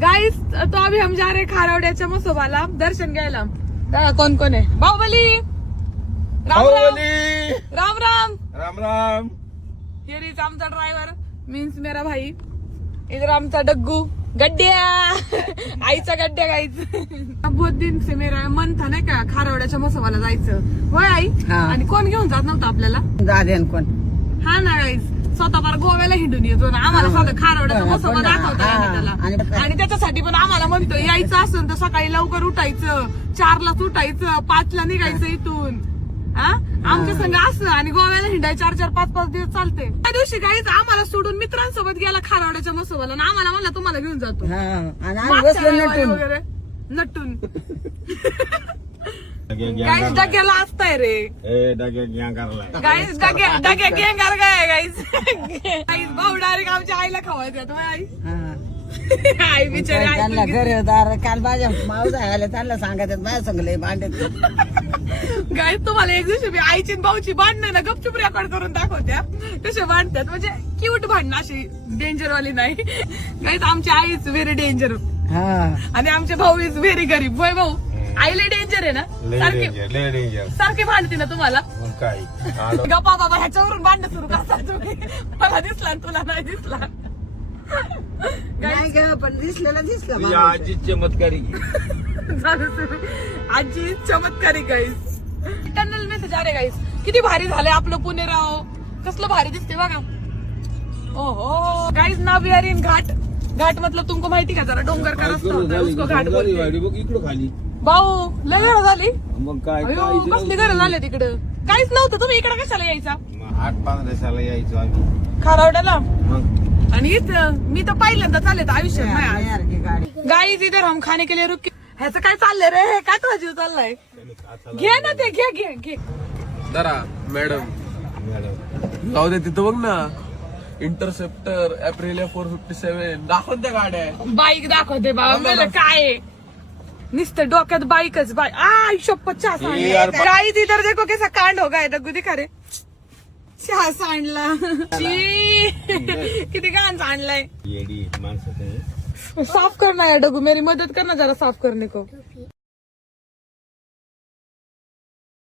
Guys तो अभी हम जा रहे खारवड्याच्या मसोबाला दर्शन घ्यायला. कौन कौन है? बाहुबली, राम राम राम राम राम. हियर इज आमचा ड्रायव्हर मीन्स मेरा भाई. इधर आमचा डग्गू गड्ड्या आईचा गड्ड्या गाईच. बहुत दिन से मेरा मन था नाही का खारवड्याच्या मसोबाला जायचं. होय आई? आणि कोण घेऊन जात नव्हतं आपल्याला? दाद्यान कोण? हा ना गाईज, स्वतः फार गोव्याला हिंडून येतो ना. आम्हाला स्वतः खारवड्याचा मसोबा दाखवता त्याला. आणि त्याच्यासाठी पण आम्हाला म्हणतो यायचं असेल तर सकाळी लवकर उठायचं, 4ला उठायचं, 5ला निघायचं इथून. हा आमच्या संघ असं आणि गोव्याला हिंडाय 4-4, 5-5 दिवस चालते. त्या दिवशी गाईच आम्हाला सोडून मित्रांसोबत गेला खारवड्याच्या मसोबाला आणि आम्हाला म्हणला तुम्हाला घेऊन जातो. मागच्या रविवारी वगैरे नटून. गाईस डग्याला असताय रे. गाईस डग्या गेंगार काय गाईस. गाईस भाऊ डायरेक्ट आमच्या आईला खवायचं आई. आई बिचारी त्यांना घरदार काल माझ्या मावसा आल्या त्यांना सांगायचं माझ्या संगले भांडत. गाईस तुम्हाला एक दिवशी मी आईची भाऊची भांडणं ना गपचूप रेकॉर्ड करून दाखवत्या कसे भांडतात. म्हणजे क्यूट भांडणं, अशी डेंजर वाली नाही. गाईस आमची आई इज व्हेरी डेंजर आणि आमचे भाऊ इज व्हेरी गरीब. होय भाऊ? आईला डेंजर आहे ना? सारखी भांडते ना तुम्हाला? गप्पा बाबा ह्याच्यावरून भांडणं सुरू करतात तुम्ही. मला दिसला तुला नाही दिसला. नाही ग पण दिसलेला दिसला. आजी चमत्कारी. आजी चमत्कारी गाईस. टनल मेसेज अरे गाईस किती भारी झालंय आपलं पुणे राव. कसलं भारी दिसते बघा. ओहो गाईस नाव वी आर इन घाट. घाट मतलब तुमको माहिती का जरा डोंगर का रस्ता होता है, उसको घाट बोलते. इकडं खाली भाऊ लय घरं झाली. मग काय कसली घरं झाले तिकडं? काहीच नव्हतं. तुम्ही इकडे कशाला यायचा? 8-15 साला यायचो आम्ही खारवड्याला. मग. आणि इथं मी तर पहिल्यांदा चालले आयुष्यात माझ्या. सारखी गाडी. गाईज इधर हम खाने के लिए रुके. ह्याचं काय चाललंय रे? हे काय तुझा जीव चाललाय? घे ना ते, घे घे घे. जरा मॅडम जाऊ दे तिथं बघ ना. इंटरसेप्टर एप्रिलिया 457 दाखवत त्या गाड्या. बाईक दाखवते बाबा मला काय नुसतं डोक्यात बाईकच बाईक. आ 50 गाईज इधर देखो कैसा कांड हो गया. डग्गू दिखा रे चहा सांडला. किती घाण सांडलाय. येडी माणसं ते. साफ करना है डग्गू, मेरी मदद करना जरा साफ करने को.